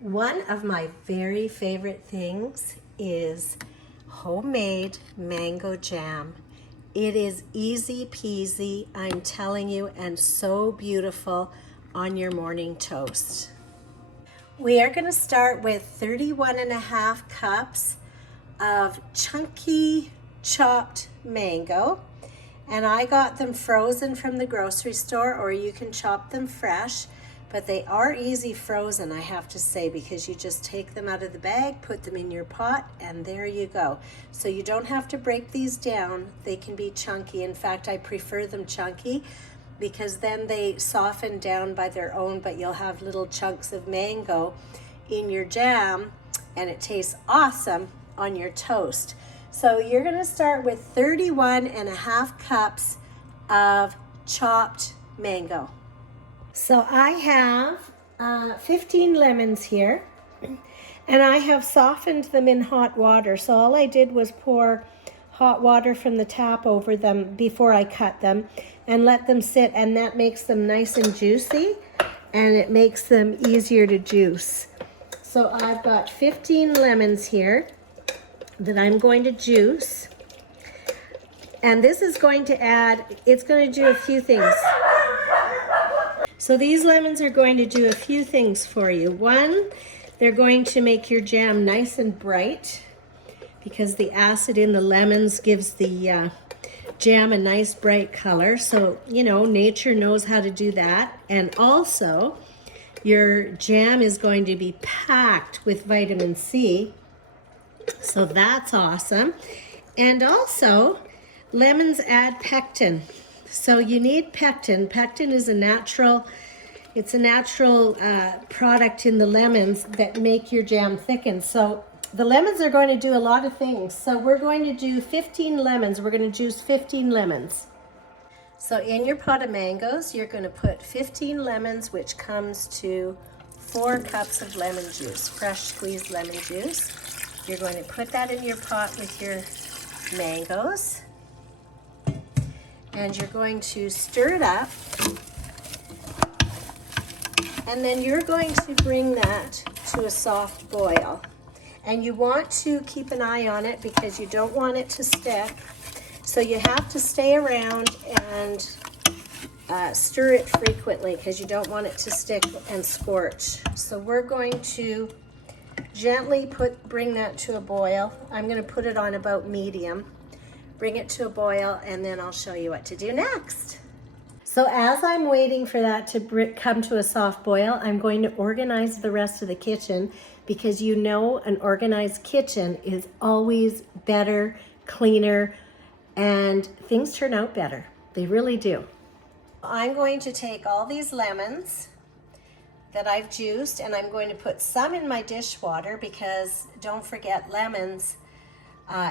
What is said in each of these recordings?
One of my very favorite things is homemade mango jam. It is easy peasy, I'm telling you, and so beautiful on your morning toast. We are going to start with 31.5 cups of chunky chopped mango. And I got them frozen from the grocery store, or you can chop them fresh. But they are easy frozen, I have to say, because you just take them out of the bag, put them in your pot, and there you go. So you don't have to break these down. They can be chunky. In fact, I prefer them chunky because then they soften down by their own, but you'll have little chunks of mango in your jam, and it tastes awesome on your toast. So you're gonna start with 31.5 cups of chopped mango. So I have 15 lemons here, and I have softened them in hot water. So all I did was pour hot water from the tap over them before I cut them and let them sit, and that makes them nice and juicy, and it makes them easier to juice. So I've got 15 lemons here that I'm going to juice, and this is going to add, it's going to do a few things. So these lemons are going to do a few things for you. One, they're going to make your jam nice and bright because the acid in the lemons gives the jam a nice bright color. So, you know, nature knows how to do that. And also, your jam is going to be packed with vitamin C. So that's awesome. And also, lemons add pectin. So you need pectin. Pectin is a natural product in the lemons that make your jam thicken. So the lemons are going to do a lot of things. So we're going to do 15 lemons. We're going to juice 15 lemons. So in your pot of mangoes, you're going to put 15 lemons, which comes to 4 cups of lemon juice, fresh squeezed lemon juice. You're going to put that in your pot with your mangoes. And you're going to stir it up, and then you're going to bring that to a soft boil. And you want to keep an eye on it because you don't want it to stick. So you have to stay around and stir it frequently because you don't want it to stick and scorch. So we're going to gently bring that to a boil. I'm going to put it on about medium. Bring it to a boil, and then I'll show you what to do next. So as I'm waiting for that to come to a soft boil, I'm going to organize the rest of the kitchen because you know an organized kitchen is always better, cleaner, and things turn out better. They really do. I'm going to take all these lemons that I've juiced, and I'm going to put some in my dishwater because don't forget, lemons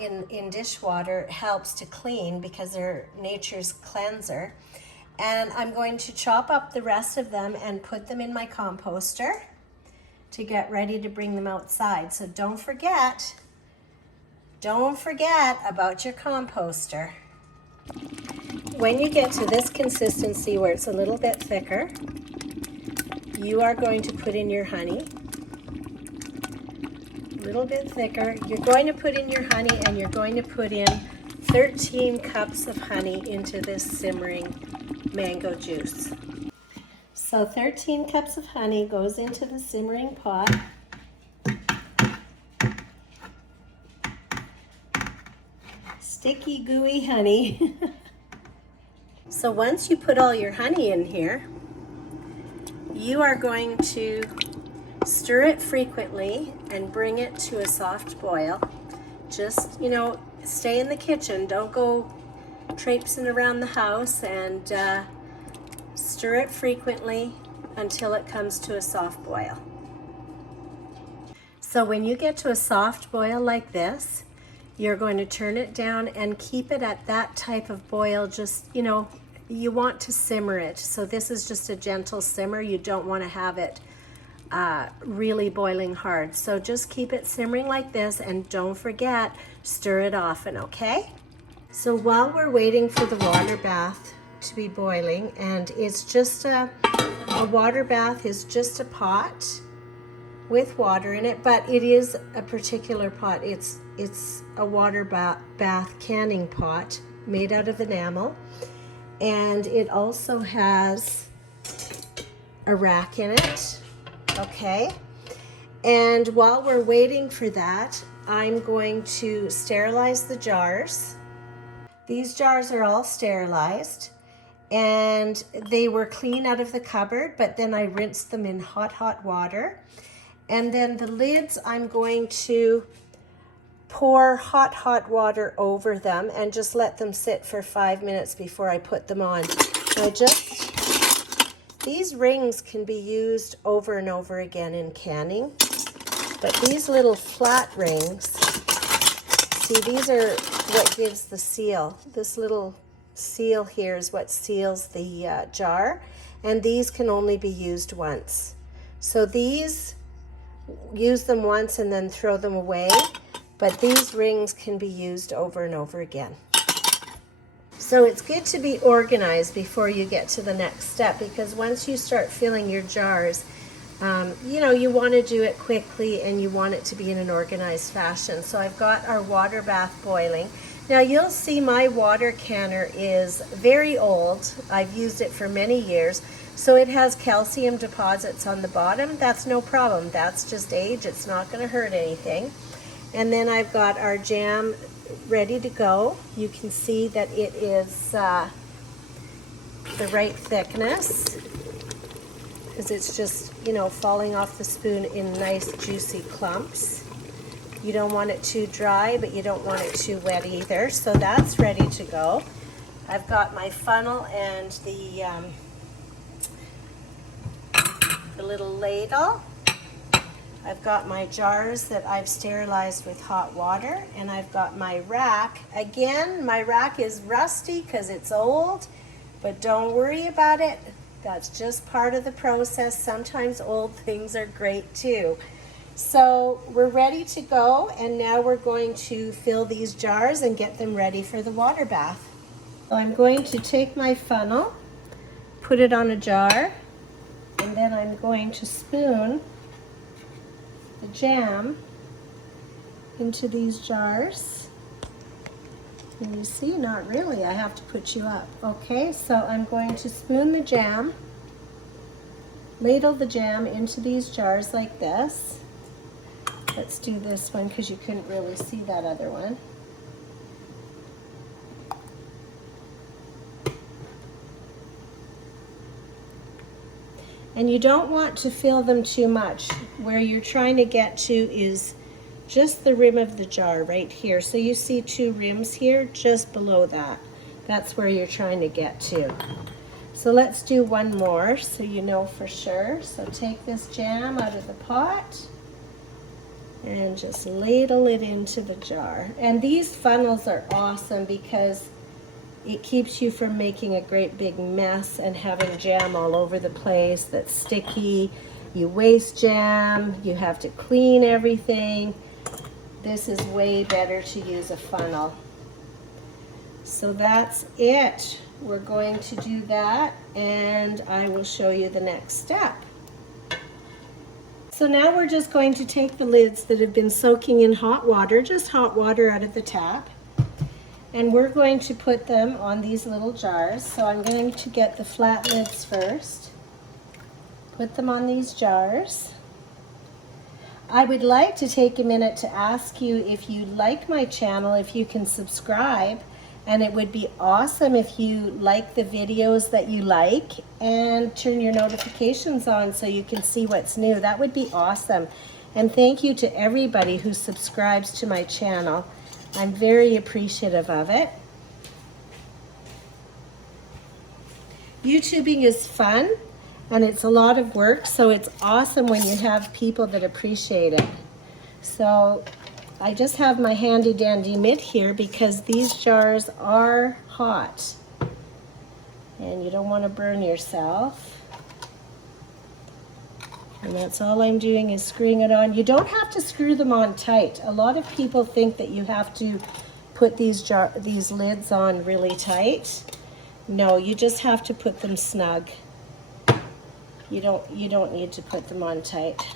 in dishwater helps to clean because they're nature's cleanser. And I'm going to chop up the rest of them and put them in my composter to get ready to bring them outside. So don't forget about your composter. When you get to this consistency where it's a little bit thicker, you are going to put in your honey. A little bit thicker. You're going to put in your honey, and you're going to put in 13 cups of honey into this simmering mango juice. So 13 cups of honey goes into the simmering pot. Sticky, gooey honey. So once you put all your honey in here, you are going to stir it frequently and bring it to a soft boil. Just, you know, stay in the kitchen. Don't go traipsing around the house, and stir it frequently until it comes to a soft boil. So when you get to a soft boil like this, you're going to turn it down and keep it at that type of boil. Just, you know, you want to simmer it. So this is just a gentle simmer. You don't want to have it really boiling hard. So just keep it simmering like this, and don't forget, stir it often, okay? So while we're waiting for the water bath to be boiling, and it's just a water bath is just a pot with water in it, but it is a particular pot. It's a water bath canning pot made out of enamel, and it also has a rack in it. Okay, and while we're waiting for that, I'm going to sterilize the jars. These jars are all sterilized, and they were clean out of the cupboard, but then I rinsed them in hot water. And then the lids, I'm going to pour hot water over them and just let them sit for 5 minutes before I put them on. These rings can be used over and over again in canning, but these little flat rings, see, these are what gives the seal. This little seal here is what seals the jar, and these can only be used once. So these, use them once and then throw them away, but these rings can be used over and over again. So it's good to be organized before you get to the next step, because once you start filling your jars, you know, you want to do it quickly and you want it to be in an organized fashion. So I've got our water bath boiling. Now you'll see my water canner is very old. I've used it for many years. So it has calcium deposits on the bottom. That's no problem. That's just age. It's not going to hurt anything. And then I've got our jam ready to go. You can see that it is the right thickness, because it's just, you know, falling off the spoon in nice juicy clumps. You don't want it too dry, but you don't want it too wet either. So that's ready to go. I've got my funnel and the little ladle. I've got my jars that I've sterilized with hot water, and I've got my rack. Again, my rack is rusty because it's old, but don't worry about it. That's just part of the process. Sometimes old things are great too. So we're ready to go, and now we're going to fill these jars and get them ready for the water bath. So I'm going to take my funnel, put it on a jar, and then I'm going to spoon the jam into these jars. And you see, not really, I have to put you up. Okay, so I'm going to spoon the jam, ladle the jam into these jars like this. Let's do this one because you couldn't really see that other one. And you don't want to fill them too much. Where you're trying to get to is just the rim of the jar right here. So you see two rims here, just below that. That's where you're trying to get to. So let's do one more so you know for sure. So take this jam out of the pot and just ladle it into the jar. And these funnels are awesome because it keeps you from making a great big mess and having jam all over the place that's sticky. You waste jam, you have to clean everything. This is way better to use a funnel. So that's it. We're going to do that, and I will show you the next step. So now we're just going to take the lids that have been soaking in hot water, just hot water out of the tap, and we're going to put them on these little jars. So I'm going to get the flat lids first, put them on these jars. I would like to take a minute to ask you, if you like my channel, if you can subscribe, and it would be awesome if you like the videos that you like and turn your notifications on so you can see what's new. That would be awesome. And thank you to everybody who subscribes to my channel. I'm very appreciative of it. YouTubing is fun and it's a lot of work, so it's awesome when you have people that appreciate it. So I just have my handy dandy mitt here because these jars are hot and you don't want to burn yourself. And that's all I'm doing is screwing it on. You don't have to screw them on tight. A lot of people think that you have to put these lids on really tight. No, you just have to put them snug. You don't need to put them on tight.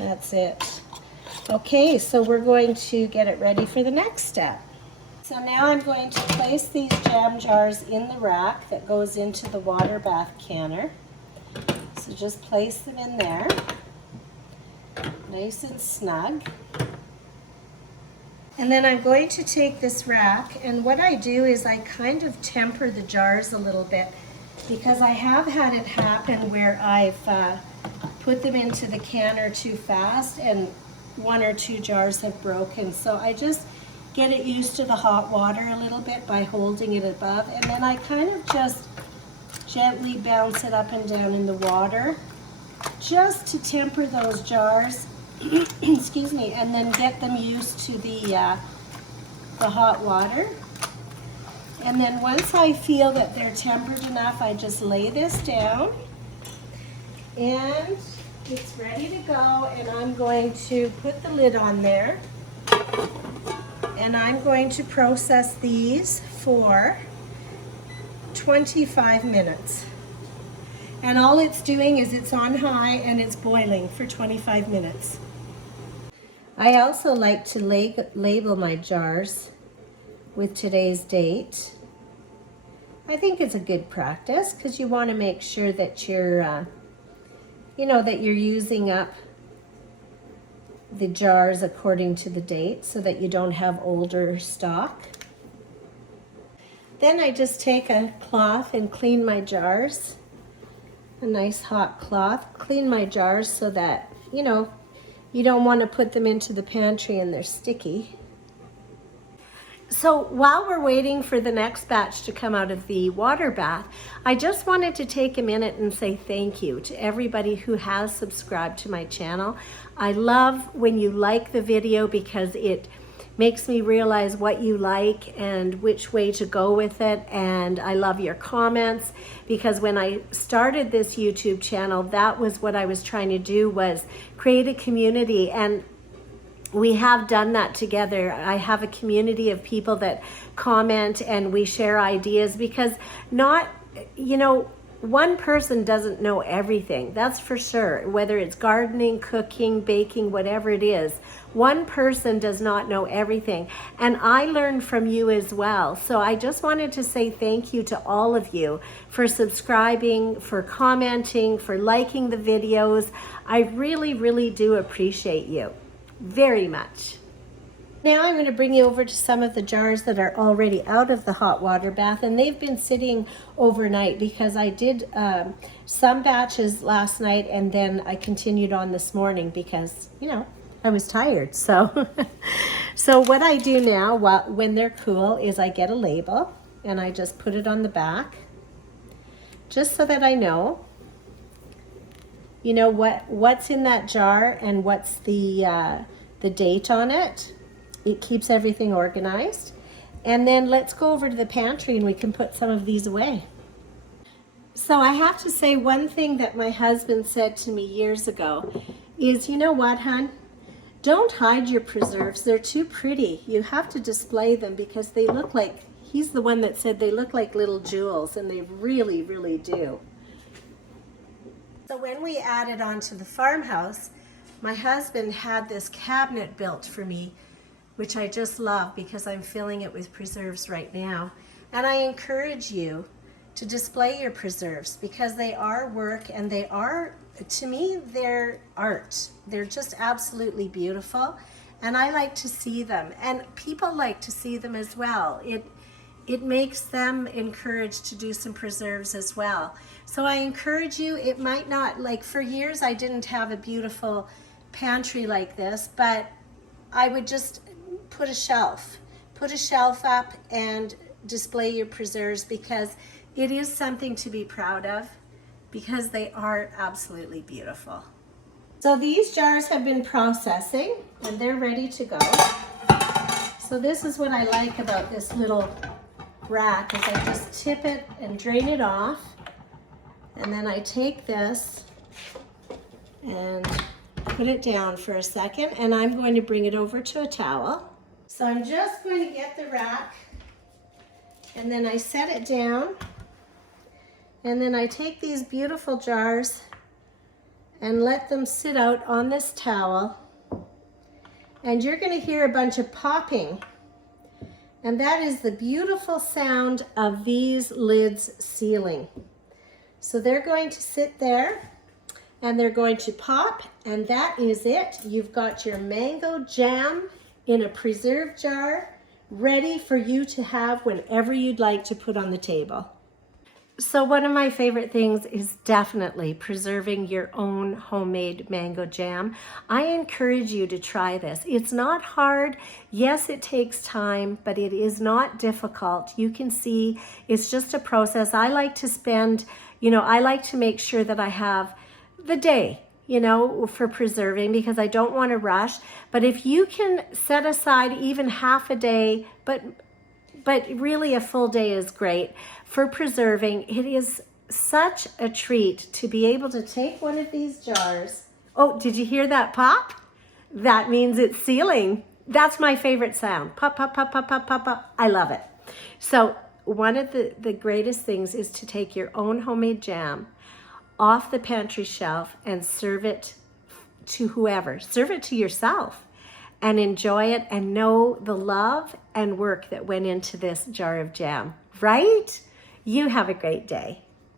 That's it. Okay, so we're going to get it ready for the next step. So now I'm going to place these jam jars in the rack that goes into the water bath canner. So just place them in there, nice and snug. And then I'm going to take this rack, and what I do is I kind of temper the jars a little bit, because I have had it happen where I've put them into the canner too fast and 1 or 2 jars have broken. So I just get it used to the hot water a little bit by holding it above, and then I kind of just gently bounce it up and down in the water just to temper those jars. Excuse me, and then get them used to the hot water. And then once I feel that they're tempered enough, I just lay this down and it's ready to go, and I'm going to put the lid on there, and I'm going to process these for 25 minutes. And all it's doing is it's on high and it's boiling for 25 minutes. I also like to label my jars with today's date. I think it's a good practice because you want to make sure that you're, that you're using up the jars according to the date so that you don't have older stock. Then I just take a cloth and clean my jars, a nice hot cloth. Clean my jars so that, you don't want to put them into the pantry and they're sticky. So while we're waiting for the next batch to come out of the water bath, I just wanted to take a minute and say thank you to everybody who has subscribed to my channel. I love when you like the video because it makes me realize what you like and which way to go with it. And I love your comments, because when I started this YouTube channel, that was what I was trying to do, was create a community, and we have done that together. I have a community of people that comment and we share ideas, because one person doesn't know everything, that's for sure. Whether it's gardening, cooking, baking, whatever it is, one person does not know everything. And I learned from you as well. So I just wanted to say thank you to all of you for subscribing, for commenting, for liking the videos. I really, really do appreciate you very much. Now I'm going to bring you over to some of the jars that are already out of the hot water bath, and they've been sitting overnight because I did some batches last night and then I continued on this morning because, I was tired. So, so what I do now when they're cool is I get a label and I just put it on the back just so that I know, what's in that jar and what's the date on it. It keeps everything organized. And then let's go over to the pantry and we can put some of these away. So I have to say, one thing that my husband said to me years ago is, you know what, hon? Don't hide your preserves. They're too pretty. You have to display them because they look like, he's the one that said they look like little jewels, and they really, really do. So when we added on to the farmhouse, my husband had this cabinet built for me, which I just love because I'm filling it with preserves right now. And I encourage you to display your preserves because they are work, and they are, to me, they're art. They're just absolutely beautiful, and I like to see them, and people like to see them as well. It makes them encouraged to do some preserves as well. So I encourage you. It might not, like for years I didn't have a beautiful pantry like this, but I would just put a shelf up and display your preserves, because it is something to be proud of, because they are absolutely beautiful. So these jars have been processing and they're ready to go. So this is what I like about this little rack, is I just tip it and drain it off, and then I take this and put it down for a second, and I'm going to bring it over to a towel. So I'm just going to get the rack, and then I set it down, and then I take these beautiful jars and let them sit out on this towel. And you're going to hear a bunch of popping. And that is the beautiful sound of these lids sealing. So they're going to sit there and they're going to pop, and that is it. You've got your mango jam in a preserve jar ready for you to have whenever you'd like to put on the table. So one of my favorite things is definitely preserving your own homemade mango jam. I encourage you to try this. It's not hard. Yes, it takes time, but it is not difficult. You can see it's just a process. I like to spend, I like to make sure that I have the day, for preserving, because I don't want to rush. But if you can set aside even half a day, but really a full day is great for preserving. It is such a treat to be able to take one of these jars. Oh, did you hear that pop? That means it's sealing. That's my favorite sound. Pop, pop, pop, pop, pop, pop, pop. I love it. So one of the greatest things is to take your own homemade jam off the pantry shelf and serve it to whoever. Serve it to yourself and enjoy it and know the love and work that went into this jar of jam, right? You have a great day.